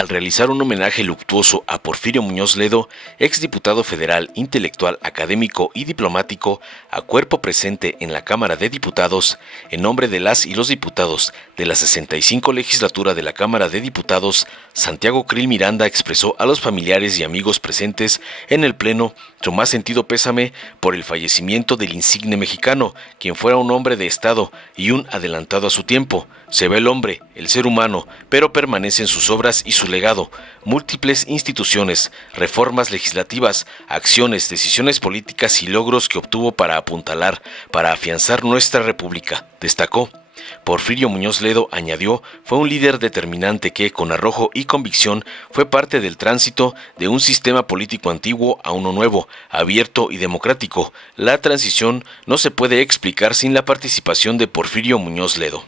al realizar un homenaje luctuoso a Porfirio Muñoz Ledo, exdiputado federal, intelectual, académico y diplomático, a cuerpo presente en la Cámara de Diputados, en nombre de las y los diputados de la 65 legislatura de la Cámara de Diputados, Santiago Krill Miranda expresó a los familiares y amigos presentes en el Pleno su más sentido pésame por el fallecimiento del insigne mexicano, quien fuera un hombre de Estado y un adelantado a su tiempo. Se ve el hombre, el ser humano, pero permanecen sus obras y su legado, múltiples instituciones, reformas legislativas, acciones, decisiones políticas y logros que obtuvo para apuntalar, para afianzar nuestra república, destacó. Porfirio Muñoz Ledo, añadió, fue un líder determinante que, con arrojo y convicción, fue parte del tránsito de un sistema político antiguo a uno nuevo, abierto y democrático. La transición no se puede explicar sin la participación de Porfirio Muñoz Ledo.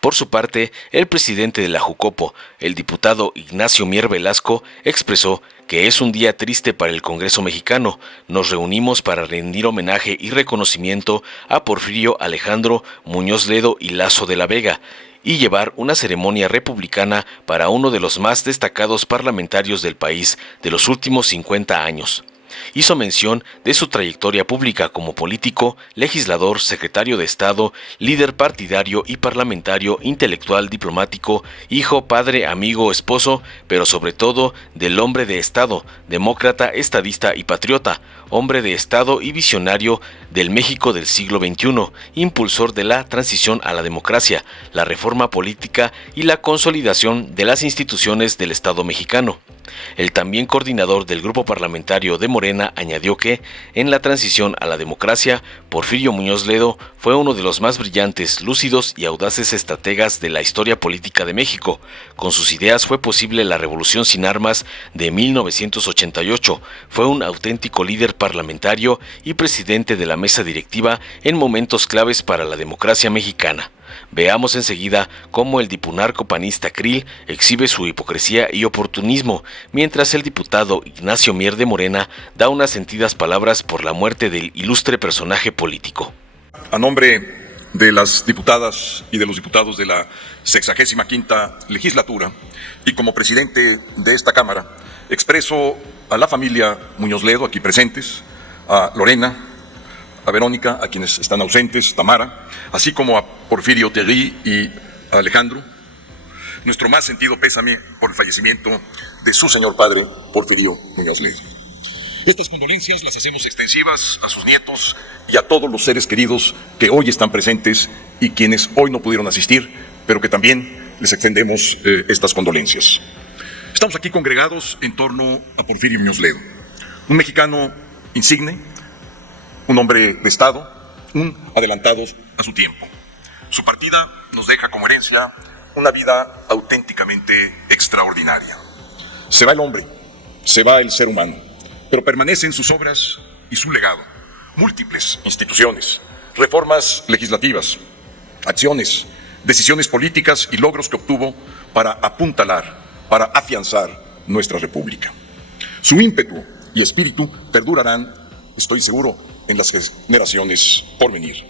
Por su parte, el presidente de la Jucopo, el diputado Ignacio Mier Velasco, expresó que es un día triste para el Congreso mexicano. Nos reunimos para rendir homenaje y reconocimiento a Porfirio Alejandro Muñoz Ledo y Lazo de la Vega y llevar una ceremonia republicana para uno de los más destacados parlamentarios del país de los últimos 50 años. Hizo mención de su trayectoria pública como político, legislador, secretario de Estado, líder partidario y parlamentario, intelectual, diplomático, hijo, padre, amigo, esposo, pero sobre todo del hombre de Estado, demócrata, estadista y patriota, hombre de Estado y visionario del México del siglo XXI, impulsor de la transición a la democracia, la reforma política y la consolidación de las instituciones del Estado mexicano. El también coordinador del grupo parlamentario de Morena añadió que, en la transición a la democracia, Porfirio Muñoz Ledo fue uno de los más brillantes, lúcidos y audaces estrategas de la historia política de México. Con sus ideas fue posible la Revolución sin Armas de 1988. Fue un auténtico líder parlamentario y presidente de la mesa directiva en momentos claves para la democracia mexicana. Veamos enseguida cómo el dipunarco panista Krill exhibe su hipocresía y oportunismo, mientras el diputado Ignacio Mier de Morena da unas sentidas palabras por la muerte del ilustre personaje político. A nombre de las diputadas y de los diputados de la 65ª legislatura y como presidente de esta Cámara, expreso a la familia Muñoz Ledo aquí presentes, a Lorena, a Verónica, a quienes están ausentes, Tamara, así como a Porfirio Terry y a Alejandro, nuestro más sentido pésame por el fallecimiento de su señor padre, Porfirio Muñoz Ledo. Estas condolencias las hacemos extensivas a sus nietos y a todos los seres queridos que hoy están presentes y quienes hoy no pudieron asistir, pero que también les extendemos estas condolencias. Estamos aquí congregados en torno a Porfirio Muñoz Ledo, un mexicano insigne, un hombre de Estado, un adelantado a su tiempo. Su partida nos deja como herencia una vida auténticamente extraordinaria. Se va el hombre, se va el ser humano, pero permanecen sus obras y su legado. Múltiples instituciones, reformas legislativas, acciones, decisiones políticas y logros que obtuvo para apuntalar, para afianzar nuestra república. Su ímpetu y espíritu perdurarán, estoy seguro, en las generaciones por venir.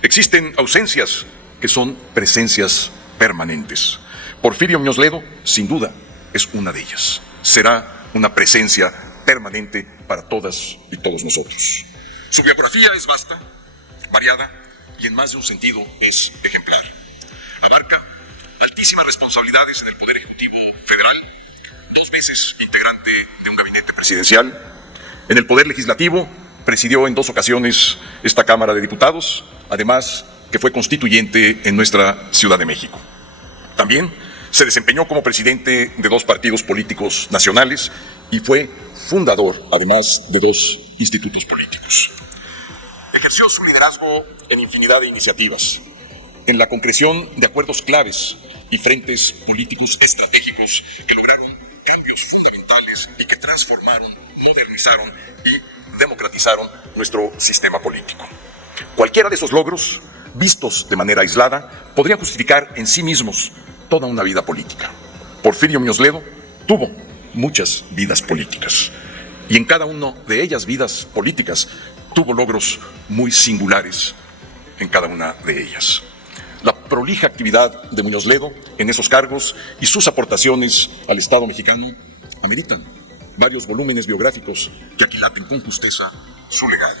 Existen ausencias que son presencias permanentes. Porfirio Muñoz Ledo, sin duda, es una de ellas. Será una presencia permanente para todas y todos nosotros. Su biografía es vasta, variada y en más de un sentido es ejemplar. Abarca altísimas responsabilidades en el Poder Ejecutivo Federal, 2 veces integrante de un gabinete presidencial. En el Poder Legislativo presidió en 2 ocasiones esta Cámara de Diputados, además que fue constituyente en nuestra Ciudad de México. También se desempeñó como presidente de 2 partidos políticos nacionales y fue fundador, además, de 2 institutos políticos. Ejerció su liderazgo en infinidad de iniciativas, en la concreción de acuerdos claves y frentes políticos estratégicos que lograron cambios fundamentales y que transformaron, modernizaron y democratizaron nuestro sistema político. Cualquiera de esos logros, vistos de manera aislada, podrían justificar en sí mismos toda una vida política. Porfirio Muñoz Ledo tuvo muchas vidas políticas y en cada una de ellas vidas políticas tuvo logros muy singulares en cada una de ellas. La prolija actividad de Muñoz Ledo en esos cargos y sus aportaciones al Estado mexicano ameritan varios volúmenes biográficos que aquilaten con justeza su legado.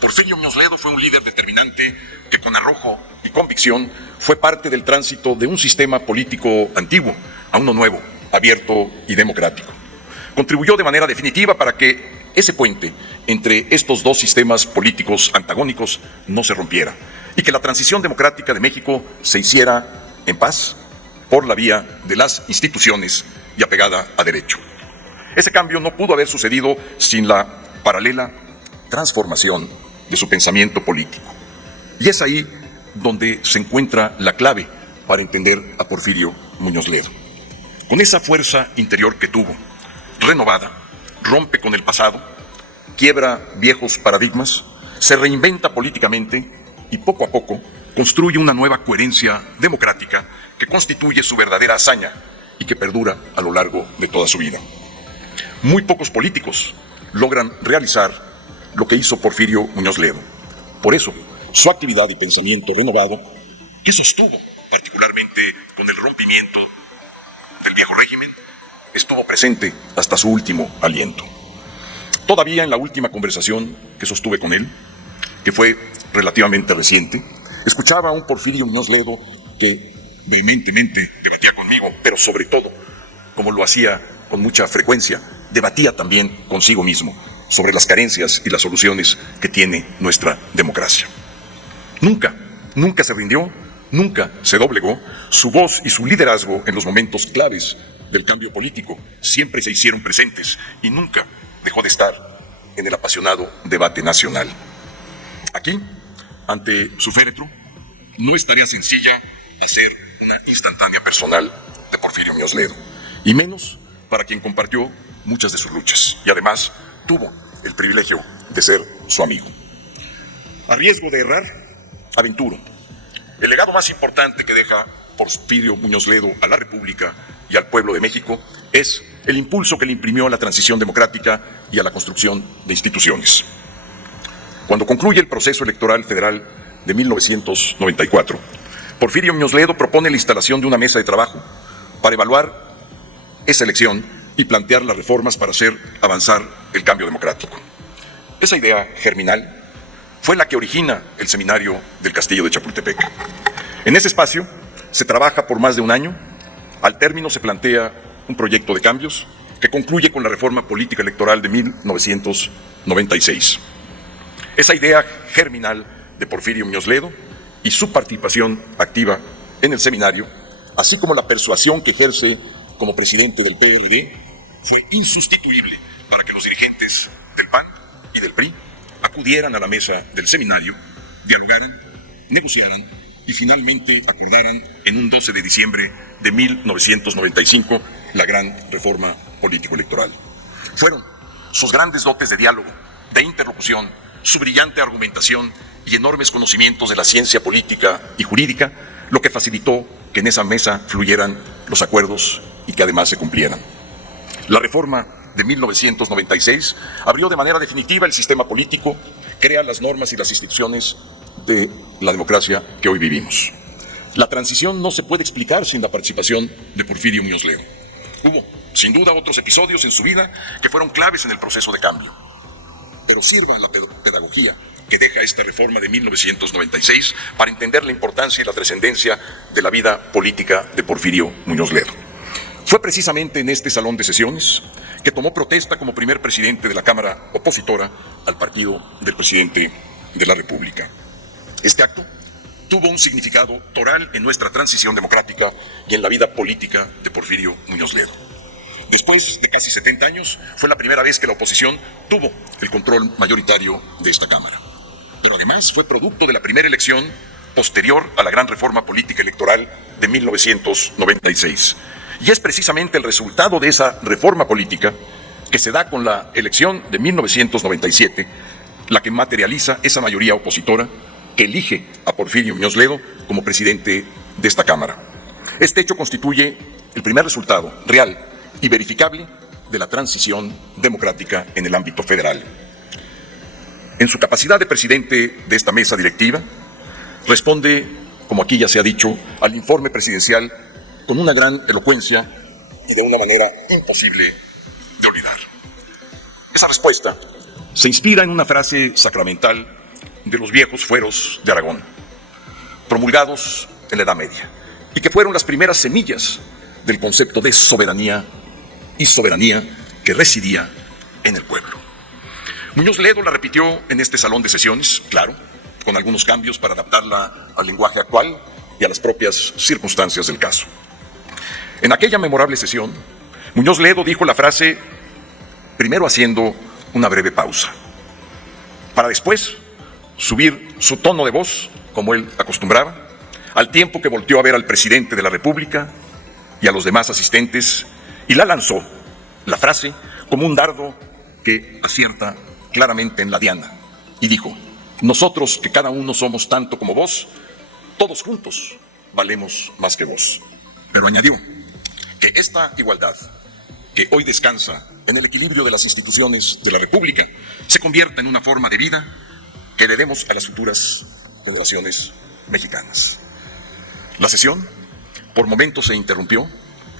Porfirio Muñoz Ledo fue un líder determinante que con arrojo y convicción fue parte del tránsito de un sistema político antiguo a uno nuevo, abierto y democrático. Contribuyó de manera definitiva para que ese puente entre estos dos sistemas políticos antagónicos no se rompiera y que la transición democrática de México se hiciera en paz por la vía de las instituciones y apegada a derecho. Ese cambio no pudo haber sucedido sin la paralela transformación de su pensamiento político. Y es ahí donde se encuentra la clave para entender a Porfirio Muñoz Ledo. Con esa fuerza interior que tuvo, renovada, rompe con el pasado, quiebra viejos paradigmas, se reinventa políticamente y poco a poco construye una nueva coherencia democrática que constituye su verdadera hazaña y que perdura a lo largo de toda su vida. Muy pocos políticos logran realizar lo que hizo Porfirio Muñoz Ledo. Por eso, su actividad y pensamiento renovado, que sostuvo particularmente con el rompimiento del viejo régimen, estuvo presente hasta su último aliento. Todavía en la última conversación que sostuve con él, que fue relativamente reciente, escuchaba a un Porfirio Muñoz Ledo que vehementemente debatía conmigo, pero sobre todo, como lo hacía con mucha frecuencia, debatía también consigo mismo sobre las carencias y las soluciones que tiene nuestra democracia. Nunca se rindió, nunca se doblegó. Su voz y su liderazgo en los momentos claves del cambio político siempre se hicieron presentes y nunca dejó de estar en el apasionado debate nacional. Aquí, ante su féretro, no es tarea sencilla hacer una instantánea personal de Porfirio Muñoz Ledo, y menos para quien compartió muchas de sus luchas y además tuvo el privilegio de ser su amigo. A riesgo de errar, aventuro. El legado más importante que deja Porfirio Muñoz Ledo a la República y al pueblo de México es el impulso que le imprimió a la transición democrática y a la construcción de instituciones. Cuando concluye el proceso electoral federal de 1994, Porfirio Muñoz Ledo propone la instalación de una mesa de trabajo para evaluar esa elección y plantear las reformas para hacer avanzar el cambio democrático. Esa idea germinal fue la que origina el seminario del Castillo de Chapultepec. En ese espacio se trabaja por más de un año. Al término se plantea un proyecto de cambios que concluye con la reforma política electoral de 1996. Esa idea germinal de Porfirio Muñoz Ledo y su participación activa en el seminario, así como la persuasión que ejerce como presidente del PRD, fue insustituible para que los dirigentes del PAN y del PRI acudieran a la mesa del seminario, dialogaran, negociaran y finalmente acordaran en un 12 de diciembre de 1995 la gran reforma político-electoral. Fueron sus grandes dotes de diálogo, de interlocución, su brillante argumentación y enormes conocimientos de la ciencia política y jurídica lo que facilitó que en esa mesa fluyeran los acuerdos y que además se cumplieran. La reforma de 1996 abrió de manera definitiva el sistema político, crea las normas y las instituciones de la democracia que hoy vivimos. La transición no se puede explicar sin la participación de Porfirio Muñoz Ledo. Hubo, sin duda, otros episodios en su vida que fueron claves en el proceso de cambio. Pero sirve la pedagogía que deja esta reforma de 1996 para entender la importancia y la trascendencia de la vida política de Porfirio Muñoz Ledo. Fue precisamente en este salón de sesiones que tomó protesta como primer presidente de la Cámara opositora al partido del presidente de la República. Este acto tuvo un significado toral en nuestra transición democrática y en la vida política de Porfirio Muñoz Ledo. Después de casi 70 años, fue la primera vez que la oposición tuvo el control mayoritario de esta Cámara. Pero además fue producto de la primera elección posterior a la gran reforma política electoral de 1996. Y es precisamente el resultado de esa reforma política que se da con la elección de 1997 la que materializa esa mayoría opositora que elige a Porfirio Muñoz Ledo como presidente de esta Cámara. Este hecho constituye el primer resultado real y verificable de la transición democrática en el ámbito federal. En su capacidad de presidente de esta mesa directiva, responde como aquí ya se ha dicho, al informe presidencial con una gran elocuencia y de una manera imposible de olvidar. Esa respuesta se inspira en una frase sacramental de los viejos fueros de Aragón, promulgados en la Edad Media, y que fueron las primeras semillas del concepto de soberanía y soberanía que residía en el pueblo. Muñoz Ledo la repitió en este salón de sesiones, claro, con algunos cambios para adaptarla al lenguaje actual y a las propias circunstancias del caso. En aquella memorable sesión, Muñoz Ledo dijo la frase, primero haciendo una breve pausa, para después subir su tono de voz, como él acostumbraba, al tiempo que volteó a ver al presidente de la República y a los demás asistentes, y la lanzó, la frase, como un dardo que acierta claramente en la diana, y dijo, nosotros que cada uno somos tanto como vos, todos juntos valemos más que vos. Pero añadió que esta igualdad, que hoy descansa en el equilibrio de las instituciones de la República, se convierta en una forma de vida que le demos a las futuras generaciones mexicanas. La sesión por momentos se interrumpió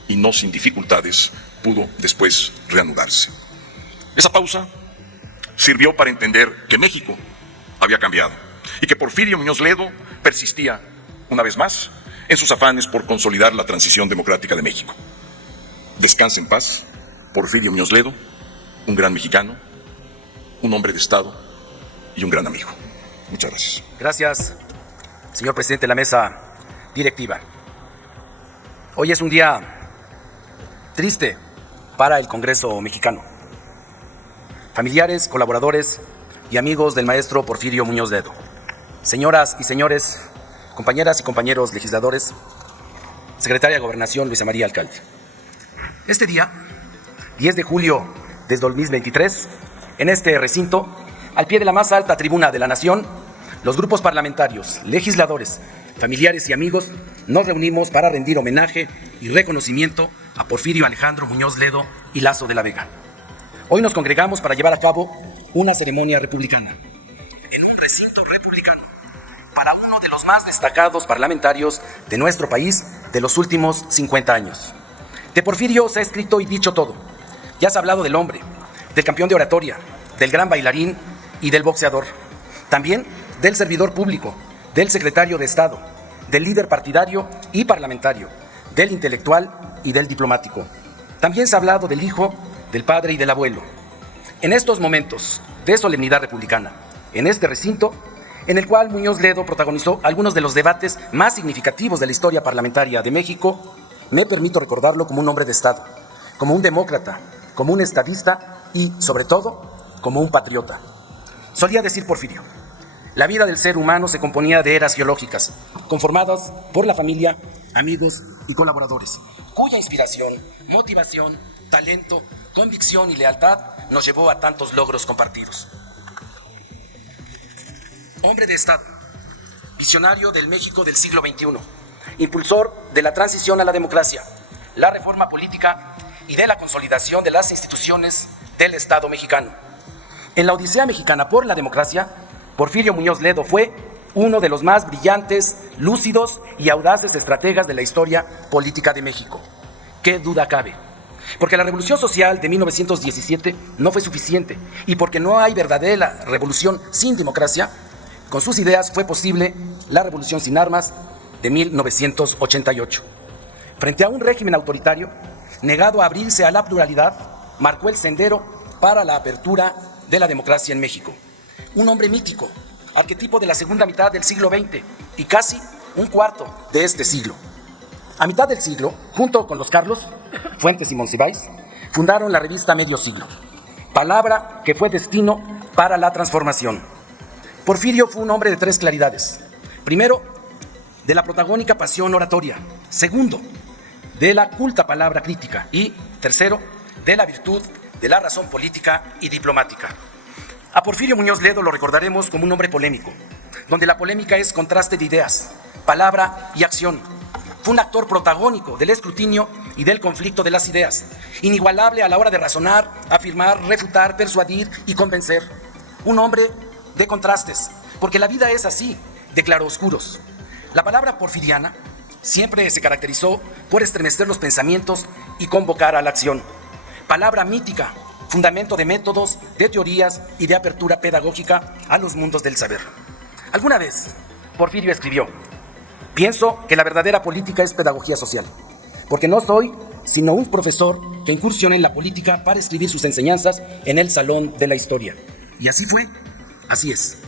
y no sin dificultades pudo después reanudarse. Esa pausa sirvió para entender que México había cambiado y que Porfirio Muñoz Ledo persistía, una vez más, en sus afanes por consolidar la transición democrática de México. Descanse en paz, Porfirio Muñoz Ledo, un gran mexicano, un hombre de Estado y un gran amigo. Muchas gracias. Gracias, señor presidente de la mesa directiva. Hoy es un día triste para el Congreso mexicano. Familiares, colaboradores y amigos del maestro Porfirio Muñoz Ledo, señoras y señores, compañeras y compañeros legisladores, secretaria de Gobernación Luisa María Alcalde. Este día, 10 de julio del 2023, en este recinto, al pie de la más alta tribuna de la nación, los grupos parlamentarios, legisladores, familiares y amigos nos reunimos para rendir homenaje y reconocimiento a Porfirio Alejandro Muñoz Ledo y Lazo de la Vega. Hoy nos congregamos para llevar a cabo una ceremonia republicana, en un recinto republicano, para uno de los más destacados parlamentarios de nuestro país de los últimos 50 años. De Porfirio se ha escrito y dicho todo. Ya se ha hablado del hombre, del campeón de oratoria, del gran bailarín y del boxeador. También del servidor público, del secretario de Estado, del líder partidario y parlamentario, del intelectual y del diplomático. También se ha hablado del hijo, del padre y del abuelo. En estos momentos de solemnidad republicana, en este recinto, en el cual Muñoz Ledo protagonizó algunos de los debates más significativos de la historia parlamentaria de México, me permito recordarlo como un hombre de Estado, como un demócrata, como un estadista y, sobre todo, como un patriota. Solía decir Porfirio, la vida del ser humano se componía de eras geológicas, conformadas por la familia, amigos y colaboradores, cuya inspiración, motivación, talento, convicción y lealtad nos llevó a tantos logros compartidos. Hombre de Estado, visionario del México del siglo XXI, impulsor de la transición a la democracia, la reforma política y de la consolidación de las instituciones del Estado mexicano. En la odisea mexicana por la democracia, Porfirio Muñoz Ledo fue uno de los más brillantes, lúcidos y audaces estrategas de la historia política de México. ¿Qué duda cabe? Porque la revolución social de 1917 no fue suficiente y porque no hay verdadera revolución sin democracia, con sus ideas fue posible la revolución sin armas de 1988. Frente a un régimen autoritario, negado a abrirse a la pluralidad, marcó el sendero para la apertura de la democracia en México. Un hombre mítico, arquetipo de la segunda mitad del siglo XX y casi un cuarto de este siglo. A mitad del siglo, junto con los Carlos, Fuentes y Monsiváis, fundaron la revista Medio Siglo, palabra que fue destino para la transformación. Porfirio fue un hombre de tres claridades. Primero, de la protagónica pasión oratoria. Segundo, de la culta palabra crítica. Y tercero, de la virtud de la razón política y diplomática. A Porfirio Muñoz Ledo lo recordaremos como un hombre polémico, donde la polémica es contraste de ideas, palabra y acción. Fue un actor protagónico del escrutinio y del conflicto de las ideas, inigualable a la hora de razonar, afirmar, refutar, persuadir y convencer. Un hombre de contrastes, porque la vida es así, de claroscuros. La palabra porfiriana siempre se caracterizó por estremecer los pensamientos y convocar a la acción. Palabra mítica, fundamento de métodos, de teorías y de apertura pedagógica a los mundos del saber. Alguna vez, Porfirio escribió: pienso que la verdadera política es pedagogía social, porque no soy sino un profesor que incursiona en la política para escribir sus enseñanzas en el salón de la historia. Y así fue, así es.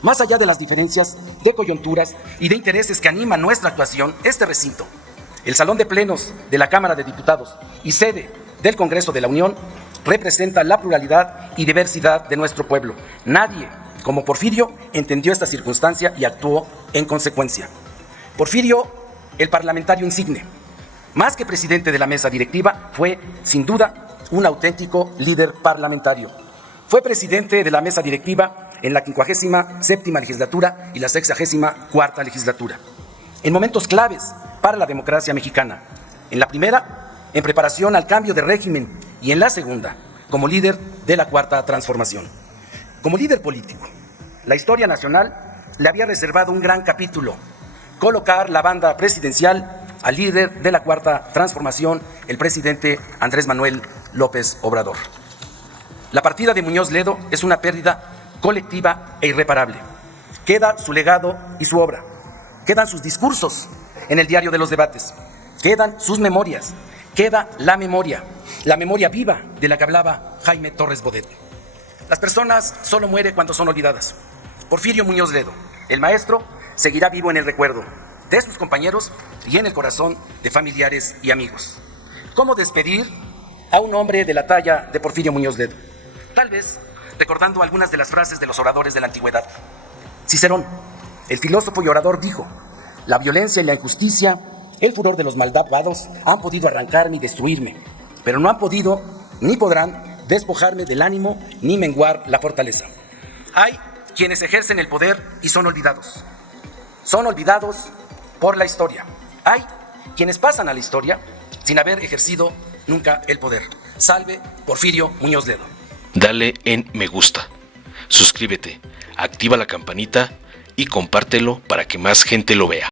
Más allá de las diferencias de coyunturas y de intereses que animan nuestra actuación, este recinto, el Salón de Plenos de la Cámara de Diputados y sede del Congreso de la Unión, representa la pluralidad y diversidad de nuestro pueblo. Nadie, como Porfirio, entendió esta circunstancia y actuó en consecuencia. Porfirio, el parlamentario insigne, más que presidente de la mesa directiva, fue, sin duda, un auténtico líder parlamentario. Fue presidente de la mesa directiva en la 57ª legislatura y la 64ª legislatura, en momentos claves para la democracia mexicana. En la primera, en preparación al cambio de régimen, y en la segunda, como líder de la Cuarta Transformación. Como líder político, la historia nacional le había reservado un gran capítulo: colocar la banda presidencial al líder de la Cuarta Transformación, el presidente Andrés Manuel López Obrador. La partida de Muñoz Ledo es una pérdida colectiva e irreparable. Queda su legado y su obra, quedan sus discursos en el diario de los debates, quedan sus memorias, queda la memoria viva de la que hablaba Jaime Torres Bodet. Las personas solo mueren cuando son olvidadas. Porfirio Muñoz Ledo, el maestro, seguirá vivo en el recuerdo de sus compañeros y en el corazón de familiares y amigos. ¿Cómo despedir a un hombre de la talla de Porfirio Muñoz Ledo? Tal vez recordando algunas de las frases de los oradores de la antigüedad. Cicerón, el filósofo y orador, dijo: la violencia y la injusticia, el furor de los malvados han podido arrancarme y destruirme, pero no han podido ni podrán despojarme del ánimo ni menguar la fortaleza. Hay quienes ejercen el poder y son olvidados. Son olvidados por la historia. Hay quienes pasan a la historia sin haber ejercido nunca el poder. Salve Porfirio Muñoz Ledo. Dale en me gusta, suscríbete, activa la campanita y compártelo para que más gente lo vea.